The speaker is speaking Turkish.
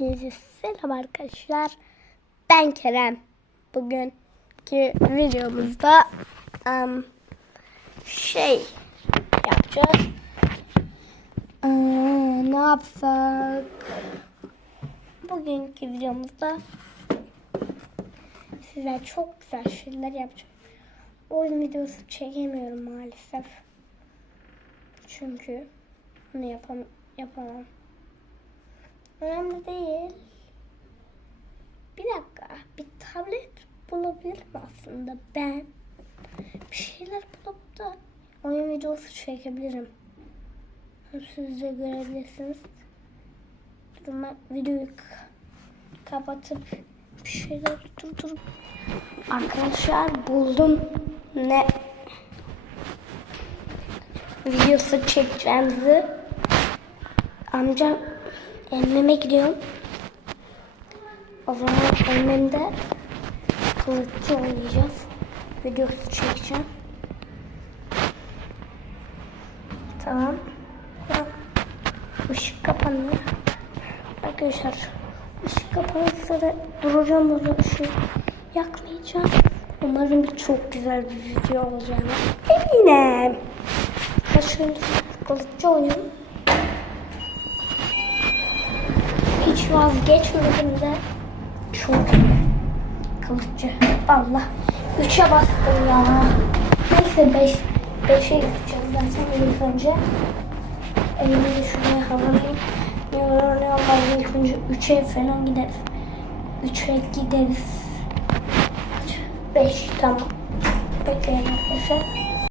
Hepinize selam arkadaşlar. Ben Kerem. Bugünkü videomuzda em, şey yapacağız. Ee, ne yapsak? Bugünkü videomuzda size çok güzel şeyler yapacağım. Oyun videosu çekemiyorum maalesef. Çünkü bunu yapam yapamam. Önemli değil. Bir dakika. Bir tablet bulabilirim aslında ben. Bir şeyler bulup da oyun videosu çekebilirim. Siz de görebilirsiniz. Durun videoyu kapatıp bir şeyler durdurup Arkadaşlar buldum ne videosu çekeceğimizi. Amcam emmeme gidiyorum. O zaman emmemde kılıççı oynayacağız. Videosu çekeceğim. Tamam. Işık kapanıyor. Arkadaşlar ışık kapanırsa da duracağım orada ışığı yakmayacağım. Umarım çok güzel bir video olacağını eminim. Şöyle kılıççı oynayalım. Hiç vazgeçmedim çok iyi. Kılıççı. Allah. Üçe bastım ya. Neyse beş. Beşe gideceğiz zaten ilk önce. Elimi de şuraya havalayayım. Ne olur ne olmaz ilk önce üçe falan gideriz. Üçe gideriz. Beş tamam. Bekleyin arkadaşlar.